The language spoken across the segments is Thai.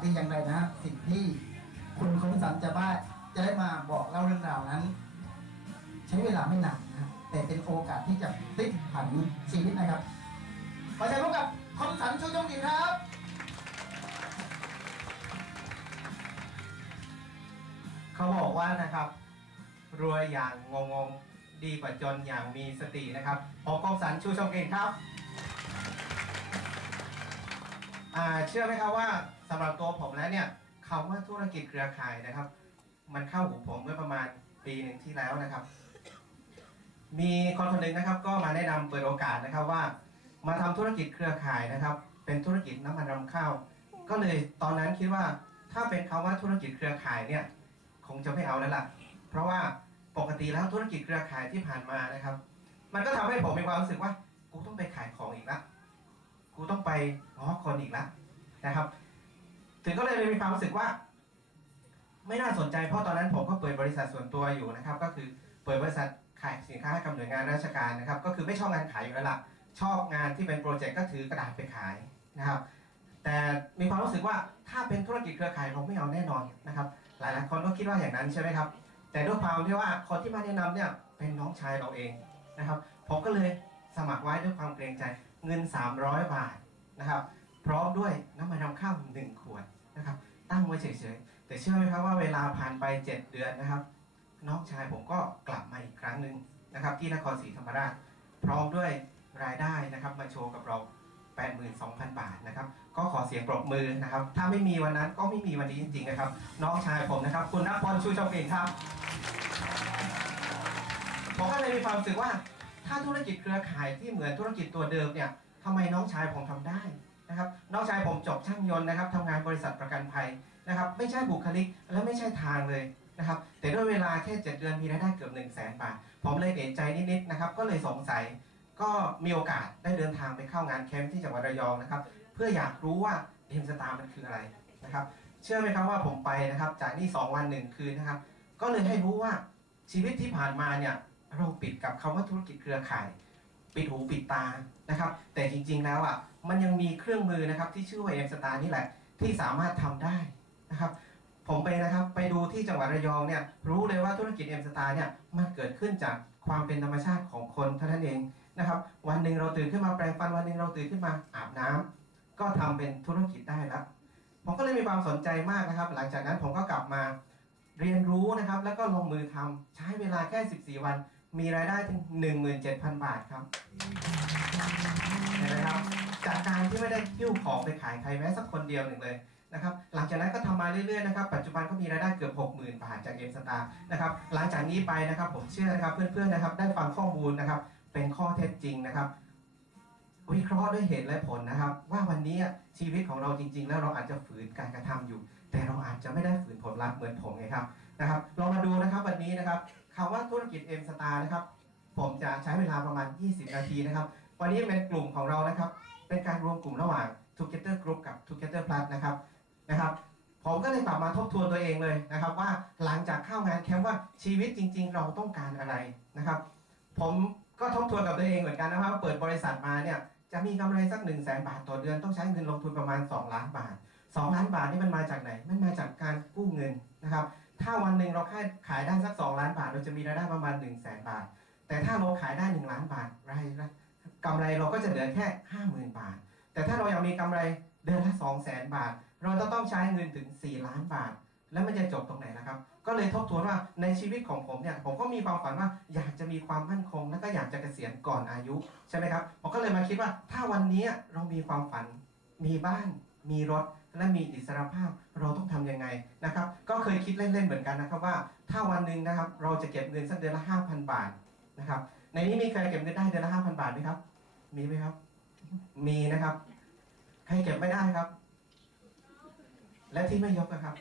ได้อย่างไรนะสิ่งที่คุณคมสันจะบ้าจะได้มาบอกเล่าเรื่องราวนั้น ใช้เวลาไม่นานนะแต่เป็นโอกาสที่จะพลิกผันชีวิตนะครับขอเชิญพบกับคมสันชูจงกินครับเขาบอกว่านะครับ รวยอย่างงงงดีกว่าจนอย่างมีสตินะครับผมกองสันชูชมเก่งครับ อ่าเชื่อไหมครับว่าสำหรับตัวผมแล้วเนี่ยคำว่าธุรกิจเครือข่ายนะครับ มันเข้าหูผมเมื่อประมาณปีหนึ่งที่แล้วนะครับ มีคนคนหนึ่งนะครับ ก็มาแนะนำเปิดโอกาสนะครับว่า มาทำธุรกิจเครือข่ายนะครับ เป็นธุรกิจน้ำมันรำข้าว ก็เลยตอนนั้นคิดว่าถ้าเป็นคำว่าธุรกิจเครือข่ายเนี่ยคงจะไม่เอาแล้วล่ะ เพราะว่าปกติแล้วธุรกิจเครือข่ายที่ผ่านมานะครับ มันก็ทำให้ผมมีความรู้สึกว่ากูต้องไปขายของอีกละ กูต้องไปง้อคนอีกละนะครับ ถึงก็เลยมีความรู้สึกว่า ไม่น่าสนใจเพราะตอนนั้นผมก็เปิดบริษัทส่วนตัวอยู่นะครับ ก็คือเปิดบริษัทขายสินค้าให้กับหน่วยงานราชการนะครับ ก็คือไม่ชอบงานขายอยู่แล้วล่ะชอบงานที่เป็นโปรเจกต์ก็ถือกระดาษไปขายนะครับ แต่มีความรู้สึกว่าถ้าเป็นธุรกิจเครือข่ายเราไม่เอาแน่นอนนะครับ หลายๆคนก็คิดว่าอย่างนั้นใช่ไหมครับ แต่ด้วยความที่ว่าคนที่มาแนะนำเนี่ยเป็นน้องชายเราเองนะครับ ผมก็เลยสมัครไว้ด้วยความเกรงใจ เงิน 300 บาทนะครับพร้อมด้วยน้ำมันรำข้าวหนึ่งขวดนะครับตั้งไว้เฉยๆ แต่เชื่อไหมครับว่าเวลาผ่านไป 7 เดือนนะครับ น้องชายผมก็กลับมาอีกครั้งหนึ่งนะครับ ที่นครศรีธรรมราช พร้อมด้วยรายได้นะครับ มาโชว์กับเรา 82,000 บาทนะครับ ก็ขอเสียงปรบมือนะครับ ถ้าไม่มีวันนั้นก็ไม่มีวันนี้จริงๆนะครับ น้องชายผมนะครับ คุณนพพลชูชมเก่งครับผมก็เลยมีความรู้สึกว่า ถ้าธุรกิจเครือข่ายที่เหมือนธุรกิจตัวเดิมเนี่ยทำไมน้องชายผมทำได้นะครับ น้องชายผมจบช่างยนต์นะครับทำงานบริษัทประกันภัยนะครับ ไม่ใช่บุคลิกและไม่ใช่ทางเลยนะครับ แต่ด้วยเวลาแค่7เดือนมีรายได้เกือบ1 0 0 0 0แสนบาท ผมเลยเอะใจนิดๆนะครับ ก็เลยสงสัยก็มีโอกาสได้เดินทางไปเข้างานแคมป์ที่จังหวัดระยองนะครับ เพื่ออยากรู้ว่าเอ็มสตาร์มันคืออะไรนะครับ เชื่อไหมครับว่าผมไปนะครับ จากนี่2วันหนึ่งคืนนะครับ ก็เลยให้รู้ว่าชีวิตที่ผ่านมาเนี่ย เราปิดกับคำว่าธุรกิจเครือข่าย ปิดหูปิดตานะครับ แต่จริงๆแล้วอะมันยังมีเครื่องมือนะครับ ที่ชื่อว่าเอ็มสตาร์นี่แหละ ที่สามารถทำได้นะครับ ผมไปนะครับไปดูที่จังหวัดระยองเนี่ยรู้เลยว่าธุรกิจเอ็มสตาร์เนี่ยมันเกิดขึ้นจากความเป็นธรรมชาติของคนเท่านั้นเองนะครับ วันหนึ่งเราตื่นขึ้นมาแปรงฟันวันหนึ่งเราตื่นขึ้นมาอาบน้ำก็ทำเป็นธุรกิจได้แล้วผมก็เลยมีความสนใจมากนะครับ หลังจากนั้นผมก็กลับมาเรียนรู้นะครับ แล้วก็ลงมือทำใช้เวลาแค่ 14 วัน มีรายได้ถึง 17,000 บาทครับเห็นไหมครับ จากการที่ไม่ได้คิ้วของไปขายใครแม้สักคนเดียวหนึ่งเลยนะครับ หลังจากนั้นก็ทำมาเรื่อยๆนะครับ ปัจจุบันก็มีรายได้เกือบ 60,000 บาทจากเอ็มสตาร์นะครับ หลังจากนี้ไปนะครับผมเชื่อนะครับเพื่อนๆนะครับ ได้ฟังข้อมูลนะครับ เป็นข้อเท็จจริงนะครับวิเคราะห์ด้วยเหตุและผลนะครับ ว่าวันนี้ชีวิตของเราจริง ๆ แล้วเราอาจจะฝืนการกระทำอยู่ แต่เราอาจจะไม่ได้ฝืนผลลัพธ์เหมือนผมไงครับนะครับลองมาดูนะครับวันนี้นะครับ คำว่าธุรกิจ M Star นะครับ ผมจะใช้เวลาประมาณ 20 นาทีนะครับ วันนี้เป็นกลุ่มของเรานะครับ เป็นการรวมกลุ่มระหว่าง Together Group กับ Together Plus นะครับนะครับผมก็เลยกลับมาทบทวนตัวเองเลยนะครับ ว่าหลังจากเข้างานแคมป์ว่าชีวิตจริง ๆ เราต้องการอะไรนะครับ ผมก็ทบทวนกับตัวเองเหมือนกันนะครับว่าเปิดบริษัทมาเนี่ยจะมีกำไรสัก1นึ่งแสนบาทต่อเดือนต้องใช้เงินลงทุนประมาณ 2 ล้านบาท 2 ล้านบาทนี่มันมาจากไหน มันมาจากการกู้เงินนะครับ ถ้าวันหนึ่งเราขายขายได้สัก2ล้านบาท เราจะมีรายได้ประมาณ1นึ่งแสนบาท แต่ถ้าเราขายได้1ล้านบาทรายละกำไรเราก็จะเหลือแค่50,000บาท แต่ถ้าเราอยากมีกำไรเดือนละ2 0 0 0 0 0บาท เราจะต้องใช้เงินถึง4ล้านบาท แล้วมันจะจบตรงไหนล่ะครับ ก็เลยทบทวนว่าในชีวิตของผมเนี่ยผมก็มีความฝันว่าอยากจะมีความมั่นคง และก็อยากจะเกษียณก่อนอายุใช่ไหมครับผมก็เลยมาคิดว่าถ้าวันนี้เรามีความฝันมีบ้านมีรถ และมีอิสรภาพเราต้องทำยังไงนะครับ ก็เคยคิดเล่นๆเหมือนกันนะครับว่า ถ้าวันหนึ่งนะครับ เราจะเก็บเงินสักเดือนละ5,000บาทนะครับ ในนี้มีใครเก็บเงินได้เดือนละ5,000บาทไหมครับ มีไหมครับ มีนะครับ ใครเก็บไม่ได้ครับ และที่ไม่ยกนะครับ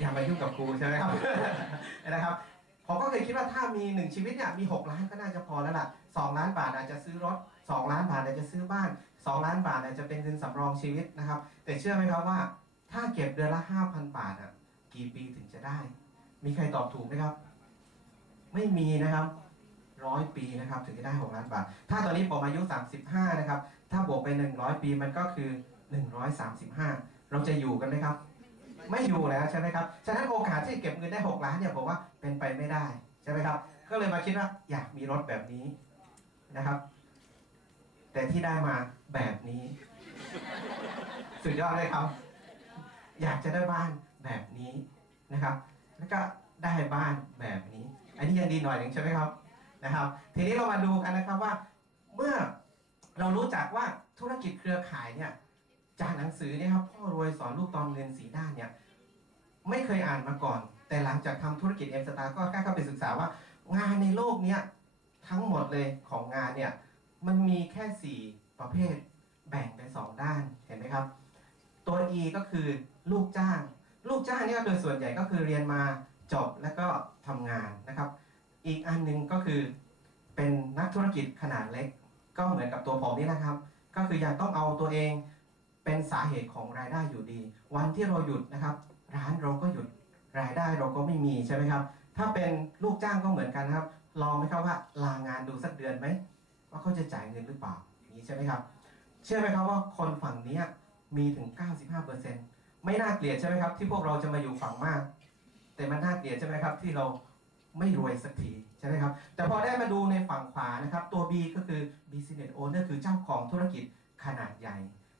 อย่ามายุ่งกับครูใช่ไหมครับนะครับผมก็เคยคิดว่าถ้ามีหนึ่งชีวิตเนี่ยมี 6 ล้านก็น่าจะพอแล้วล่ะ 2 ล้านบาทอาจจะซื้อรถ 2 ล้านบาทอาจจะซื้อบ้าน 2 ล้านบาทอาจจะเป็นเงินสำรองชีวิตนะครับ แต่เชื่อไหมครับว่า ถ้าเก็บเดือนละ 5,000 บาทอะกี่ปีถึงจะได้ มีใครตอบถูกไหมครับ ไม่มีนะครับร้อยปีนะครับถึงจะได้ 6 ล้านบาท ถ้าตอนนี้ผมอายุ 35 นะครับ ถ้าบวกไป 100 ปีมันก็คือ 135 เราจะอยู่กันไหมครับ ไม่อยู่แล้วใช่ไหมครับ ฉะนั้นโอกาสที่เก็บเงินได้ 6 ล้านเนี่ยผมว่าเป็นไปไม่ได้ใช่ไหมครับ ก็เลยมาคิดว่าอยากมีรถแบบนี้นะครับ แต่ที่ได้มาแบบนี้ สุดยอดเลยครับ อยากจะได้บ้านแบบนี้นะครับ แล้วก็ได้บ้านแบบนี้ อันนี้ยังดีหน่อยหนึ่งใช่ไหมครับนะครับ ทีนี้เรามาดูกันนะครับว่า เมื่อเรารู้จักว่าธุรกิจเครือข่ายเนี่ยจากหนังสือเนี่ยครับพ่อรวยสอนลูกตอนเรียนสีด้านเนี่ยไม่เคยอ่านมาก่อน แต่หลังจากทำธุรกิจเอ็มสตาร์ก็กล้าเข้าไปศึกษาว่า งานในโลกเนี้ยทั้งหมดเลยของงานเนี่ย มันมีแค่ 4 ประเภท แบ่งเป็น2ด้านเห็นไหมครับ ตัว E ก็คือลูกจ้าง ลูกจ้างเนี่ยโดยส่วนใหญ่ก็คือเรียนมาจบแล้วก็ทำงานนะครับ อีกอันหนึงก็คือเป็นนักธุรกิจขนาดเล็ก ก็เหมือนกับตัวผมนี่นะครับ ก็คือยังต้องเอาตัวเองเป็นสาเหตุของรายได้อยู่ดี วันที่เราหยุดนะครับ ร้านเราก็หยุดรายได้เราก็ไม่มีใช่ไหมครับ ถ้าเป็นลูกจ้างก็เหมือนกันครับ ลองไหมครับว่าลางานดูสักเดือนไหม ว่าเขาจะจ่ายเงินหรือเปล่าอย่างนี้ใช่ไหมครับ เชื่อไหมครับว่าคนฝั่งนี้มีถึง 95%ไม่น่าเกลียดใช่ไหมครับ ที่พวกเราจะมาอยู่ฝั่งมาก แต่มันน่าเกลียดใช่ไหมครับ ที่เราไม่รวยสักทีใช่ไหมครับ แต่พอได้มาดูในฝั่งขวานะครับ ตัว B ก็คือ business owner คือเจ้าของธุรกิจขนาดใหญ่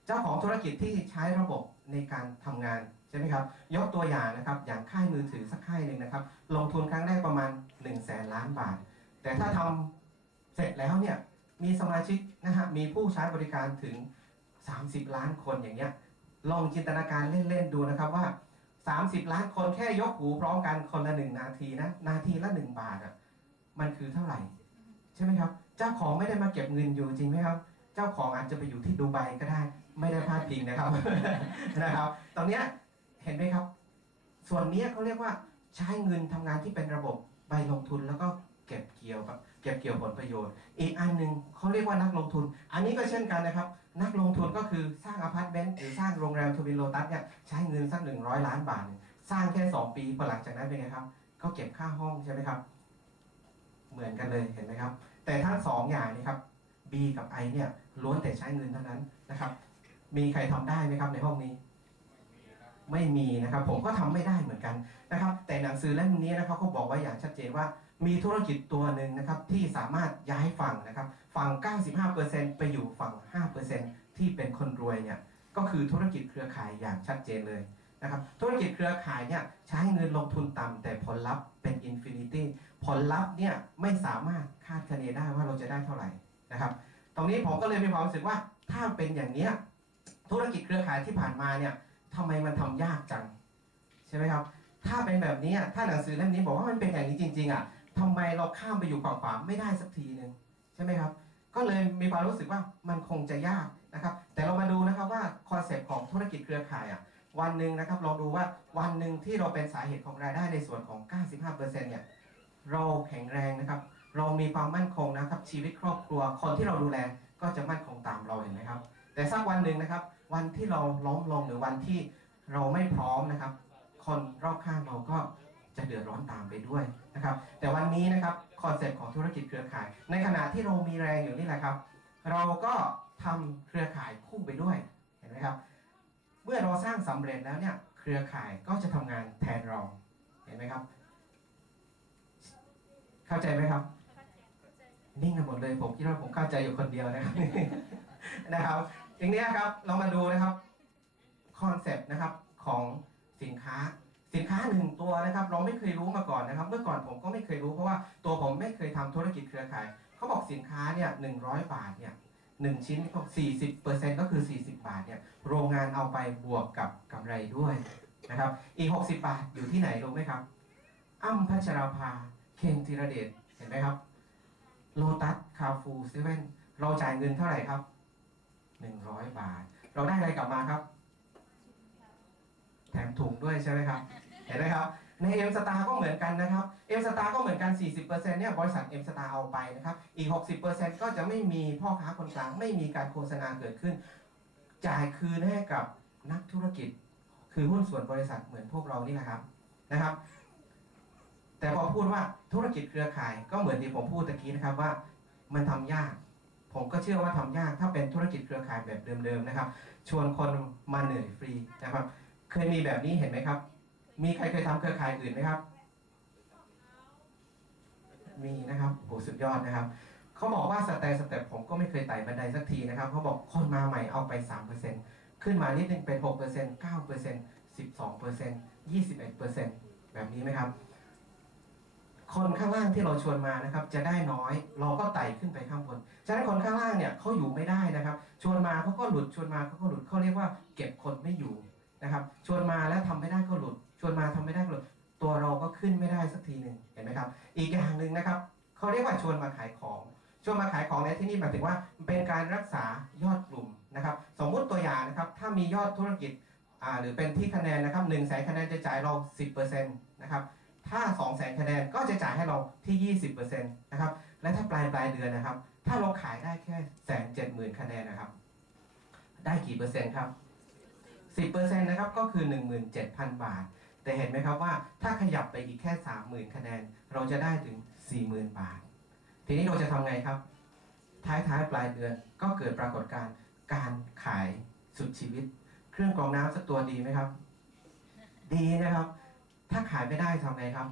เจ้าของธุรกิจที่ใช้ระบบในการทำงานใช่ไหมครับ ยกตัวอย่างนะครับ อย่างค่ายมือถือสักค่ายหนึ่งนะครับ ลงทุนครั้งแรกประมาณ1นึ่งแสนล้านบาท แต่ถ้าทำเสร็จแล้วเนี่ย มีสมาชิกนะฮะมีผู้ใช้บริการถึง 30 ล้านคนอย่างเงี้ยลองจินตนาการเล่นๆดูนะครับว่า 30 ล้านคนแค่ยกหูพร้อมกันคนละ1นาทีนะนาทีละ1บาทอะมันคือเท่าไหร่ ใช่ไหมครับ เจ้าของไม่ได้มาเก็บเงินอยู่จริงไหมครับ เจ้าของอาจจะไปอยู่ที่ดูไบก็ได้ ไม่ได้พลาดพิงนะครับนะครับตอนเนี้ยเห็นไหมครับ ส่วนนี้เขาเรียกว่าใช้เงินทำงานที่เป็นระบบใบลงทุนแล้วก็ เก็บเกี่ยวกับเก็บเกี่ยวผลประโยชน์ อีกอันหนึ่งเขาเรียกว่านักลงทุน อันนี้ก็เช่นกันนะครับ นักลงทุนก็คือสร้างอพาร์ตเมนต์หรือสร้างโรงแรมทวินโลตัสเนี่ยใช้เงินสักหนึ่งร้อยล้านบาท สร้างแค่2ปีพอหลังจากนั้นเป็นไงครับก็เก็บค่าห้องใช่ไหมครับ เหมือนกันเลยเห็นไหมครับ แต่ทั้งสองอย่างนี้ครับ B กับ I เนี่ยล้วนแต่ใช้เงินเท่านั้นนะครับ มีใครทำได้ไหมครับในห้องนี้ไม่มีนะครับ ผมก็ทำไม่ได้เหมือนกันนะครับ แต่หนังสือเล่มนี้นะครับเขาบอกไว้อย่างชัดเจนว่า มีธุรกิจตัวหนึ่งนะครับที่สามารถย้ายฝั่งนะครับฝั่ง 95%ไปอยู่ฝั่ง 5%ที่เป็นคนรวยเนี่ยก็คือธุรกิจเครือข่ายอย่างชัดเจนเลยนะครับธุรกิจเครือข่ายเนี่ยใช้เงินลงทุนต่ำแต่ผลลัพธ์เป็นอินฟินิตี้ผลลัพธ์เนี่ยไม่สามารถคาดคะเนได้ว่าเราจะได้เท่าไหร่นะครับ ตรงนี้ผมก็เลยมีความรู้สึกว่าถ้าเป็นอย่างเนี้ยธุรกิจเครือข่ายที่ผ่านมาเนี่ยทำไมมันทำยากจัง ใช่ไหมครับ ถ้าเป็นแบบนี้ถ้าหนังสือเล่มนี้บอกว่ามันเป็นอย่างนี้จริงๆอะ ทำไมเราข้ามไปอยู่ฝั่งขวาไม่ได้สักทีหนึ่งใช่ไหมครับ ก็เลยมีความรู้สึกว่ามันคงจะยากนะครับ แต่เรามาดูนะครับว่าคอนเซปต์ของธุรกิจเครือข่ายอะวันหนึ่งนะครับเราดูว่าวันหนึ่งที่เราเป็นสาเหตุของรายได้ในส่วนของ 95%เนี่ยเราแข็งแรงนะครับ เรามีความมั่นคงนะครับ ชีวิตครอบครัวคนที่เราดูแลก็จะมั่นคงตามเราเห็นไหมครับ แต่สักวันหนึ่งนะครับ วันที่เราล้มลงหรือวันที่เราไม่พร้อมนะครับ คนรอบข้างเราก็ จะเดือดร้อนตามไปด้วยนะครับ แต่วันนี้นะครับคอนเซ็ปต์ของธุรกิจเครือข่าย ในขณะที่เรามีแรงอยู่นี่แหละครับ เราก็ทำเครือข่ายคู่ไปด้วยเห็นไหมครับ เมื่อเราสร้างสำเร็จแล้วเนี่ยเครือข่ายก็จะทำงานแทนเราเห็นไหมครับ เข้าใจไหมครับนิ่งกันหมดเลยผมคิดว่าผมเข้าใจอยู่คนเดียวนะครับนะครับอย่างนี้ครับเรามาดูนะครับคอนเซปต์นะครับของสินค้า สินค้าหนึ่งตัวนะครับเราไม่เคยรู้มาก่อนนะครับ เมื่อก่อนผมก็ไม่เคยรู้เพราะว่าตัวผมไม่เคยทำธุรกิจเครือข่ายเขาบอกสินค้าเนี่ยหนึ่งร้อยบาทเนี่ยหนึ่งชิ้นก็สี่สิบเปอร์เซ็นต์ก็คือ40บบาทเนี่ยโรงงานเอาไปบวกกับกำไรด้วยนะครับอีก60บบาทอยู่ที่ไหนรู้ไหมครับอ้ำพัชราภาเคนธีรเดชเห็นไหมครับโลตัสคาฟูเซเว่นเราจ่ายเงินเท่าไหร่ครับ100บาท เราได้อะไรกลับมาครับ แถมถุงด้วยใช่ไหมครับ ห็นไหมครับในเอ็มสตาร์ก็เหมือนกันนะครับเอ็มสตาร์ก็เหมือนกัน 40%เนี่ยบริษัทเอ็มสตาร์เอาไปนะครับอีก 60%ก็จะไม่มีพ่อค้าคนกลาง ไม่มีการโฆษณาเกิดขึ้น จ่ายคืนให้กับนักธุรกิจ คือหุ้นส่วนบริษัทเหมือนพวกเรานี่แหละครับนะครับ แต่พอพูดว่าธุรกิจเครือข่ายก็เหมือนที่ผมพูดตะกี้นะครับว่ามันทำยาก ผมก็เชื่อว่าทำยากถ้าเป็นธุรกิจเครือข่ายแบบเดิมๆนะครับ ชวนคนมาเหนื่อยฟรีนะครับ เคยมีแบบนี้เห็นไหมครับ มีใครเคยทำเครือข่ายอื่นไหมครับ มีนะครับโอ้สุดยอดนะครับ เขาบอกว่าสเต็ปสเต็ปผมก็ไม่เคยไต่บันไดสักทีนะครับเขาบอกคนมาใหม่เอาไป 3%ขึ้นมานิดนึงเป็น 6% 9% 12% 21%แบบนี้ไหมครับ คนข้างล่างที่เราชวนมานะครับ จะได้น้อยเราก็ไต่ขึ้นไปข้างบนฉะนั้นคนข้างล่างเนี่ยเขาอยู่ไม่ได้นะครับ ชวนมาเขาก็หลุดชวนมาเขาก็หลุดเขาเรียกว่า เก็บคนไม่อยู่นะครับ ชวนมาแล้วทำไม่ได้ก็หลุด ชวนมาทำไม่ได้ก็หลุดตัวเราก็ขึ้นไม่ได้สักทีหนึ่งเห็นไหมครับ อีกอย่างหนึ่งนะครับเขาเรียกว่าชวนมาขายของ ชวนมาขายของในที่นี่หมายถึงว่าเป็นการรักษายอดกลุ่มนะครับ สมมุติตัวอย่างนะครับ ถ้ามียอดธุรกิจอ่าหรือเป็นที่คะแนนนะครับหนึ่งแสนคะแนนจะจ่ายเรา 10%นะครับถ้า2 0 0แสนคะแนนก็จะจ่ายให้เราที่ 20%นะครับ และถ้าปลายปลายเดือนนะครับ ถ้าเราขายได้แค่แสนเจ็ดหมื่นคะแนนนะครับ ได้กี่เปอร์เซ็นต์ครับ 10%นะครับก็คือ 17,000 บาท แต่เห็นไหมครับว่าถ้าขยับไปอีกแค่ 30,000 คะแนน เราจะได้ถึง 40,000 บาท ทีนี้เราจะทำไงครับ ท้ายท้ายปลายเดือนก็เกิดปรากฏการณ์การขายสุดชีวิต เครื่องกรองน้ำสักตัวดีไหมครับ ดีนะครับ ถ้าขายไม่ได้ทำไงครับ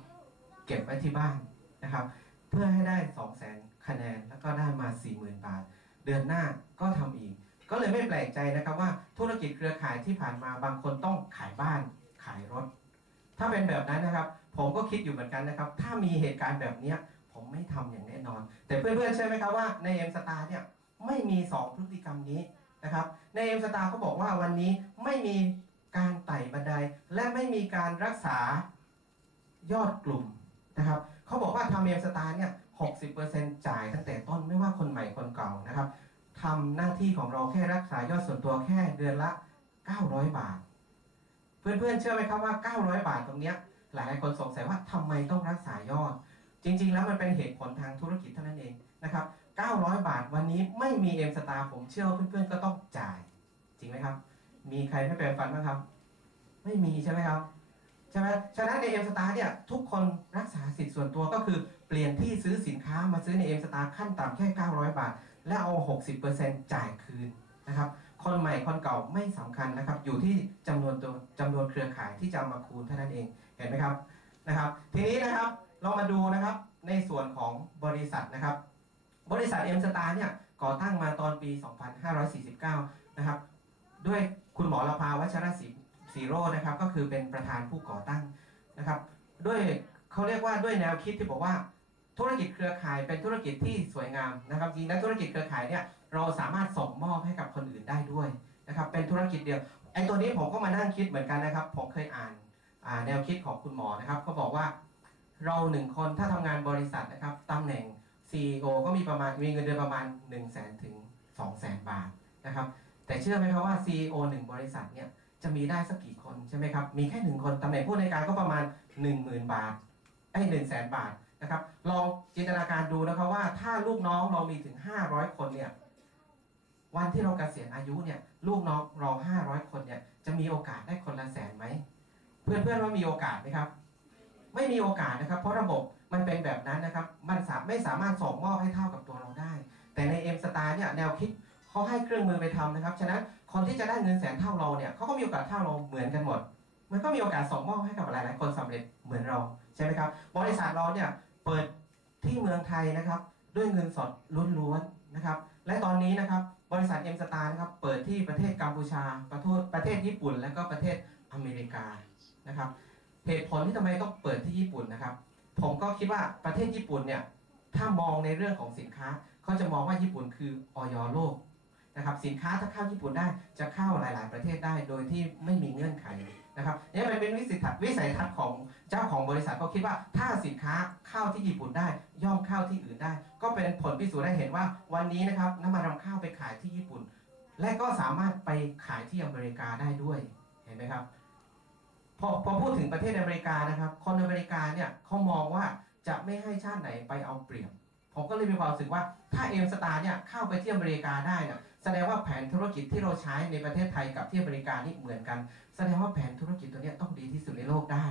เก็บไว้ที่บ้านนะครับ เพื่อให้ได้ 2 0 0 0 0 0 คะแนนแล้วก็ได้มา 40,000 บาท เดือนหน้าก็ทำอีก ก็เลยไม่แปลกใจนะครับว่าธุรกิจเครือข่ายที่ผ่านมาบางคนต้องขายบ้านขายรถ ถ้าเป็นแบบนั้นนะครับ ผมก็คิดอยู่เหมือนกันนะครับ ถ้ามีเหตุการณ์แบบนี้ผมไม่ทำอย่างแน่นอน แต่เพื่อนๆเชื่อไหมครับว่าในเอ็มสตาร์เนี่ยไม่มี 2 พฤติกรรมนี้นะครับ ในเอ็มสตาร์เขาบอกว่าวันนี้ไม่มีการไต่บันได และไม่มีการรักษายอดกลุ่มนะครับเขาบอกว่าทำเอ็มสตาร์เนี่ย60%จ่ายตั้งแต่ต้นไม่ว่าคนใหม่คนเก่านะครับทำหน้าที่ของเราแค่รักษายอดส่วนตัวแค่เดือนละ 900 บาท เพื่อนๆเชื่อไหมครับว่า 900 บาทตรงเนี้ยหลายๆคนสงสัยว่าทำไมต้องรักษายอด จริง ๆ แล้วมันเป็นเหตุผลทางธุรกิจเท่านั้นเองนะครับ 900 บาทวันนี้ไม่มีเอ็มสตาร์ผมเชื่อว่าเพื่อนๆก็ต้องจ่าย จริงไหมครับ มีใครไม่แปลงฟันบ้างครับ ไม่มีใช่ไหมครับใช่ไหมฉะนั้นในเอ็มสตาร์เนี่ยทุกคนรักษาสิทธิ์ส่วนตัวก็คือเปลี่ยนที่ซื้อสินค้ามาซื้อในเอ็มสตาร์ขั้นต่ำแค่ 900 บาท และเอา 60%จ่ายคืนนะครับ คนใหม่คนเก่าไม่สำคัญนะครับ อยู่ที่จำนวนตัวจำนวนเครือข่ายที่จะามาคูณเท่านั้นเองเห็นไหมครับนะครับ ทีนี้นะครับเรามาดูนะครับในส่วนของบริษัทนะครับ บริษัทเอ็มสตาร์เนี่ยก่อตั้งมาตอนปี 2549 นะครับ ด้วยคุณหมอละภาวัชรศรีศีโรนะครับ ก็คือเป็นประธานผู้ก่อตั้งนะครับ ด้วยเขาเรียกว่าด้วยแนวคิดที่บอกว่าธุรกิจเครือข่ายเป็นธุรกิจที่สวยงามนะครับจริงแล้วธุรกิจเครือข่ายเนี่ย เราสามารถส่งมอบให้กับคนอื่นได้ด้วยนะครับ เป็นธุรกิจเดียวไอ้ตัวนี้ผมก็มานั่งคิดเหมือนกันนะครับ ผมเคยอ่านาแนวคิดของคุณหมอนะครับ ก็บอกว่าเราหนึ่งคนถ้าทำงานบริษัทนะครับตำแหน่ง CEO ก็มีประมาณมีเงินเดือนประมาณ 1 0 0 0 0แสนถึง2 0 0 0 0 0บาทนะครับ แต่เชื่อไหมครับว่า CEO หนึ่งบริษัทเนี่ยจะมีได้สักกี่คนใช่ไหมครับ มีแค่หนึ่งคนตำแหน่งผู้ในการก็ประมาณ 10,000 บาทไอ้หนึ่งแสนบาทนะครับลองจินตนาการดูนะครับว่าถ้าลูกน้องเรามีถึง 500 คนเนี่ย วันที่เรากเกษียณอายุเนี่ยลูกน้องเรา500คนเนี่ยจะมีโอกาสได้คนละแสนไหม เพื่อนๆว่ามีโอกาสไหมครับ ไม่มีโอกาสนะครับ เพราะระบบมันเป็นแบบนั้นนะครับ มันสาไม่สามารถส่งมอบให้เท่ากับตัวเราได้ แต่ใน M Star เนี่ยแนวคิดเขาให้เครื่องมือไปทำนะครับฉะนั้นคนที่จะได้เงินแสนเท่าเราเนี่ยเขาก็มีโอกาสเท่าเราเหมือนกันหมด มันก็มีโอกาสส่งมอบให้กับหลาย ๆ คนสำเร็จเหมือนเราใช่ไหมครับบริษัทเราเนี่ยเปิดที่เมืองไทยนะครับ ด้วยเงินสดล้วนๆนะครับ และตอนนี้นะครับ บริษัทเอ็มสตาร์นะครับเปิดที่ประเทศกัมพูชา ประเทศประเทศญี่ปุ่น และก็ประเทศอเมริกานะครับเหตุผลที่ทำไมต้องเปิดที่ญี่ปุ่นนะครับ ผมก็คิดว่าประเทศญี่ปุ่นเนี่ยถ้ามองในเรื่องของสินค้าเขาจะมองว่าญี่ปุ่นคือออยโลกนะครับสินค้าถ้าเข้าญี่ปุ่นได้จะเข้าหลาย ๆ ประเทศได้โดยที่ไม่มีเงื่อนไข นะครับนี่มันเป็นวิสัยทัศน์วิสัยทัศน์ของเจ้าของบริษัทเขาคิดว่าถ้าสินค้าเข้าที่ญี่ปุ่นได้ ย่อมเข้าที่อื่นได้ ก็เป็นผลพิสูจน์ได้เห็นว่า วันนี้นะครับน้ำมันรำข้าวไปขายที่ญี่ปุ่น และก็สามารถไปขายที่อเมริกาได้ด้วยเห็นไหมครับพอพอพูดถึงประเทศอเมริกานะครับคนอเมริกาเนี่ยเขามองว่าจะไม่ให้ชาติไหนไปเอาเปรียบ ผมก็เลยมีความรู้สึกว่าถ้าเอ็มสตาร์เนี่ยเข้าไปที่อเมริกาได้เนี่ยแสดงว่าแผนธุรกิจที่เราใช้ในประเทศไทยกับที่อเมริกานี่เหมือนกัน แสดงว่าแผนธุรกิจตัวนี้ต้องดีที่สุดในโลกได้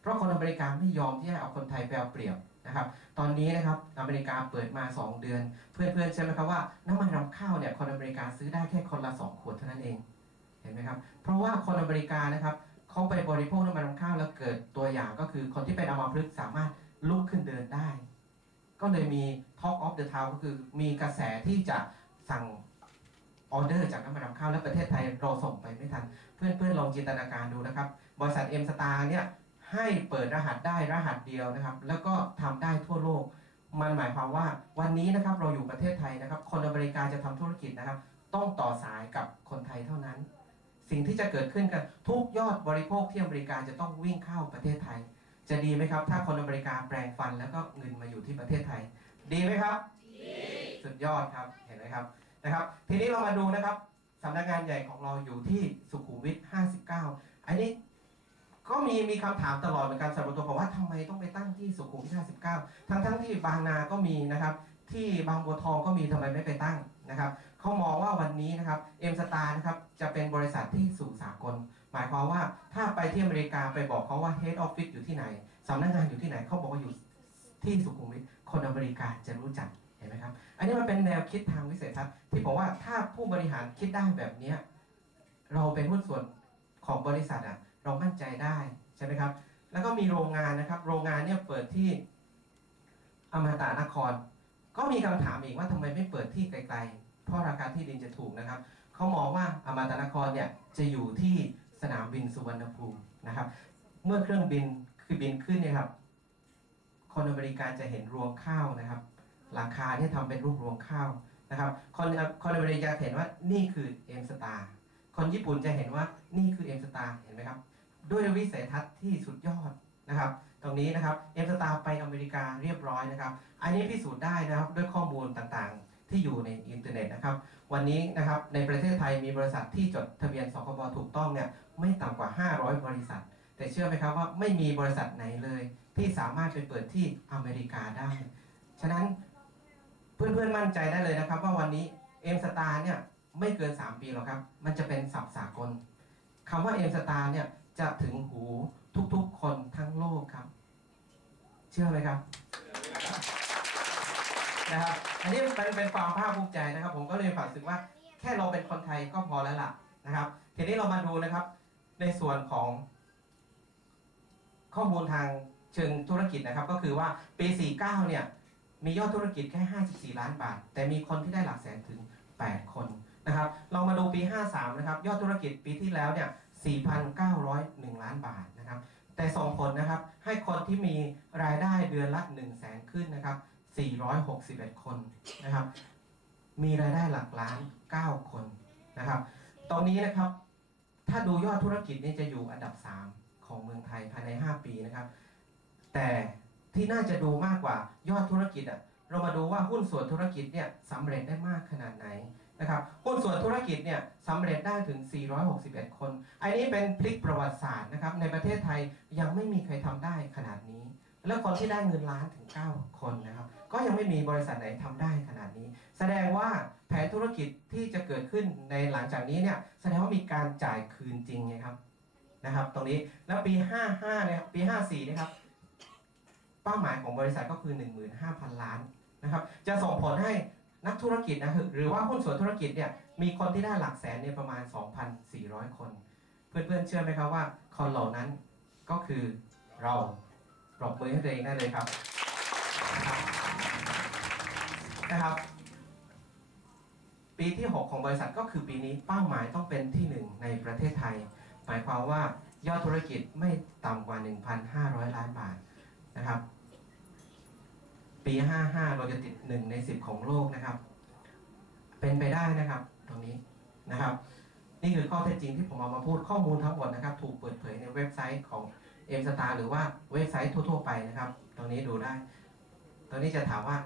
เพราะคนอเมริกาไม่ยอมที่จะเอาคนไทยไปเอาเปรียบนะครับ ตอนนี้นะครับอเมริกาเปิดมา 2 เดือน เพื่อนๆใช่ไหมครับว่าน้ำมันรำข้าวเนี่ยคนอเมริกาซื้อได้แค่คนละ2ขวดเท่านั้นเองเห็นไหมครับ เพราะว่าคนอเมริกานะครับเขาไปบริโภคน้ำมันรำข้าวแล้วเกิดตัวอย่างก็คือคนที่เป็นอัมพฤกษ์สามารถลุกขึ้นเดินได้ ก็เลยมี Talk of the Town ก็คือมีกระแสที่จะสั่งออเดอร์จากน้ำมันรำเข้าและประเทศไทยเราส่งไปไม่ทัน เพื่อนๆลองจินตนาการดูนะครับ บริษัท M Star เนี่ยให้เปิดรหัสได้รหัสเดียวนะครับ แล้วก็ทำได้ทั่วโลก มันหมายความว่าวันนี้นะครับเราอยู่ประเทศไทยนะครับ คนอเมริกาจะทำธุรกิจนะครับ ต้องต่อสายกับคนไทยเท่านั้น สิ่งที่จะเกิดขึ้นกันทุกยอดบริโภคที่อเมริกาจะต้องวิ่งเข้าประเทศไทย จะดีไหมครับ ถ้าคนอเมริกาแปลงฟันแล้วก็เงินมาอยู่ที่ประเทศไทย ดีไหมครับสุดยอดครับเห็นไหมครับนะครับ ทีนี้เรามาดูนะครับสำนักงานใหญ่ของเราอยู่ที่สุขุมวิท 59 อันนี้ก็มีมีคำถามตลอดเหมือนกันสำหรับตัวผมว่าทำไมต้องไปตั้งที่สุขุมวิท 59 ทั้งทั้งที่บางนาก็มีนะครับ ที่บางบัวทองก็มีทำไมไม่ไปตั้งนะครับเขามองว่าวันนี้นะครับเอ็มสตาร์นะครับจะเป็นบริษัทที่สู่สากล หมายความว่าถ้าไปที่อเมริกาไปบอกเขาว่า Head Office อยู่ที่ไหนสำนักงานอยู่ที่ไหนเขาบอกว่าอยู่ที่สุขุมวิทคนอเมริกาจะรู้จักเห็นไหมครับ อันนี้มันเป็นแนวคิดทางวิสัยทัศน์ที่บอกว่าถ้าผู้บริหารคิดได้แบบนี้เราเป็นหุ้นส่วนของบริษัทอะเรามั่นใจได้ใช่ไหมครับ แล้วก็มีโรงงานนะครับ โรงงานเนี่ยเปิดที่อมตะนคร ก็มีคำถามอีกว่าทำไมไม่เปิดที่ไกลๆ เพราะราคาที่ดินจะถูกนะครับ เขามองว่าอมตะนครเนี่ยจะอยู่ที่ สนามบินสุวรรณภูมินะครับ เมื่อเครื่องบินคือบินขึ้นเนี่ยครับ คนอเมริกาจะเห็นรวงข้าวนะครับ ราคาเนี่ยทำเป็นรูปรวงข้าวนะครับ คนคนอเมริกาเห็นว่านี่คือเอ็มสตาร์คนญี่ปุ่นจะเห็นว่านี่คือเอ็มสตาร์เห็นไหมครับ ด้วยวิสัยทัศน์ที่สุดยอดนะครับ ตรงนี้นะครับเอ็มสตาร์ไปอเมริกาเรียบร้อยนะครับ อันนี้พิสูจน์ได้นะครับด้วยข้อมูลต่างๆ ที่อยู่ในอินเทอร์เน็ตนะครับ วันนี้นะครับในประเทศไทยมีบริษัทที่จดทะเบียนสคบถูกต้องเนี่ย ไม่ต่ำกว่า 500 บริษัท แต่เชื่อไหมครับว่าไม่มีบริษัทไหนเลย ที่สามารถไปเปิดที่อเมริกาได้ ฉะนั้นเพื่อนๆมั่นใจได้เลยนะครับ ว่าวันนี้เอ็มสตาร์เนี่ยไม่เกิน 3 ปีหรอกครับ มันจะเป็นสับสากลคำว่าเอ็มสตาร์เนี่ยจะถึงหูทุกๆคนทั้งโลกครับ เชื่อไหมครับนะครับอันนี้เป็นเป็นความภาคภูมิใจนะครับ ผมก็เลยฝากสึกว่าแค่เราเป็นคนไทยก็พอแล้วล่ะนะครับ ทีนี้เรามาดูนะครับ ในส่วนของข้อมูลทางเชิงธุรกิจนะครับ ก็คือว่าปี 49 เนี่ย มียอดธุรกิจแค่ 54 ล้านบาท แต่มีคนที่ได้หลักแสนถึง 8 คนนะครับ เรามาดูปี 53 นะครับ ยอดธุรกิจปีที่แล้วเนี่ย 4,901 ล้านบาทนะครับ แต่ส่งผลนะครับ ให้คนที่มีรายได้เดือนละ 1 0 0 0 0แสนขึ้นนะครับ 461 คนนะครับ มีรายได้หลักล้าน 9 คนนะครับ ตรงนี้นะครับ ถ้าดูยอดธุรกิจนี่จะอยู่อันดับ 3 ของเมืองไทยภายใน 5 ปีนะครับ แต่ที่น่าจะดูมากกว่ายอดธุรกิจอะเรามาดูว่าหุ้นส่วนธุรกิจเนี่ยสำเร็จได้มากขนาดไหนนะครับหุ้นส่วนธุรกิจเนี่ยสำเร็จได้ถึง 461 คน อันนี้เป็นพลิกประวัติศาสตร์นะครับในประเทศไทยยังไม่มีใครทำได้ขนาดนี้ แล้วคนที่ได้เงินล้านถึง 9 คนนะครับ ก็ยังไม่มีบริษัทไหนทำได้ขนาดนี้ แสดงว่าแผนธุรกิจที่จะเกิดขึ้นในหลังจากนี้เนี่ยแสดงว่ามีการจ่ายคืนจริงไงครับนะครับ ตรงนี้แล้วปี 55เนี่ยปี 54นะครับเป้าหมายของบริษัทก็คือ 15,000 ล้านนะครับจะส่งผลให้นักธุรกิจนะหรือว่าหุ้นส่วนธุรกิจเนี่ยมีคนที่ได้หลักแสนเนี่ยประมาณ 2,400 คน เพื่อนๆเชื่อไหมครับว่าคนเหล่านั้นก็คือเราปรบมือให้ตัวเองได้เลยครับ นะครับ ปีที่ 6 ของบริษัทก็คือปีนี้เป้าหมายต้องเป็นที่ 1 ในประเทศไทย หมายความว่ายอดธุรกิจไม่ต่ำกว่า 1,500 ล้านบาทนะครับ ปี 55 เราจะติด 1 ใน 10 ของโลกนะครับ เป็นไปได้นะครับตรงนี้นะครับ นี่คือข้อเท็จจริงที่ผมเอามาพูดข้อมูลทั้งหมดนะครับ ถูกเปิดเผยในเว็บไซต์ของ m s t a r หรือว่าเว็บไซต์ทั่ว ๆ ไปนะครับ ตรงนี้ดูได้ ตรงนี้จะถามว่า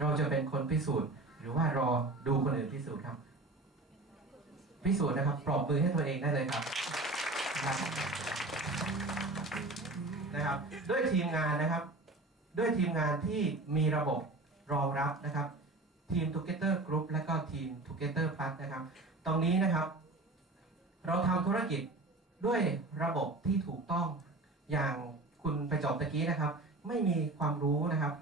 เราจะเป็นคนพิสูจน์ หรือว่ารอดูคนอื่นพิสูจน์ครับ พิสูจน์นะครับปรบมือให้ตัวเองได้เลยครับนะครับนะรบด้วยทีมงานนะครับ ด้วยทีมงานที่มีระบบรองรับนะครับ ทีม Together Group และก็ทีม Together Plus นะครับ ตรงนี้นะครับ เราทำธุรกิจด้วยระบบที่ถูกต้องอย่างคุณไปจอบตะกี้นะครับ ไม่มีความรู้นะครับ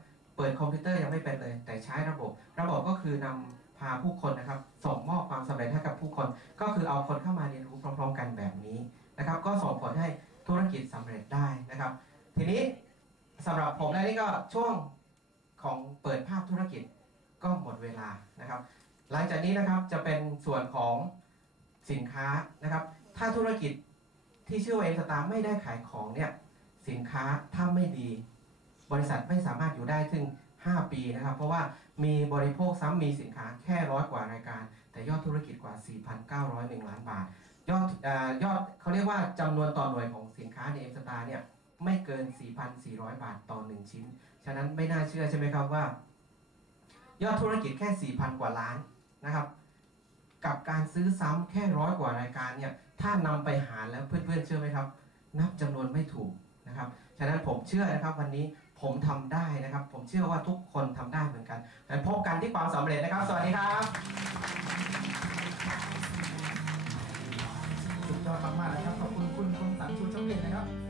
ปิดคอมพิวเตอร์ยังไม่เป็นเลย แต่ใช้ระบบ ระบบก็คือนำพพาผู้คนนะครับส่งมอบความสำเร็จให้กับผู้คน ก็คือเอาคนเข้ามาเรียนรู้พร้อม ๆ กันแบบนี้นะครับ ก็ส่งผลให้ธุรกิจสำเร็จได้นะครับ ทีนี้สำหรับผมและนี่ก็ช่วงของเปิดภาพธุรกิจก็หมดเวลานะครับ หลังจากนี้นะครับจะเป็นส่วนของสินค้านะครับ ถ้าธุรกิจที่ชื่อว่าเอ็มสตาร์ไม่ได้ขายของเนี่ยสินค้าถ้าไม่ดี บริษัทไม่สามารถอยู่ได้ถึง 5 ปีนะครับ เพราะว่ามีบริโภคซ้ำมีสินค้าแค่ร้อยกว่ารายการ แต่ยอดธุรกิจกว่า 4,901 ล้านบาท ยอดเออยอดเขาเรียกว่าจำนวนต่อหน่วยของสินค้าในเอ็มสตาร์เนี่ยไม่เกิน 4,400 บาทต่อ 1 ชิ้น ฉะนั้นไม่น่าเชื่อใช่ไหมครับว่า ยอดธุรกิจแค่ 4,000 กว่าล้านนะครับ กับการซื้อซ้ำแค่ร้อยกว่ารายการเนี่ยถ้านำไปหารแล้วเพื่อนๆเชื่อไหมครับ นับจำนวนไม่ถูกนะครับ ฉะนั้นผมเชื่อนะครับวันนี้ ผมทำได้นะครับ ผมเชื่อว่าทุกคนทำได้เหมือนกันไปพบกันที่ความสำเร็จนะครับ สวัสดีครับสุดยอดมากๆนะครับขอบคุณคุณคุณสังชูชมเด่นนะครับ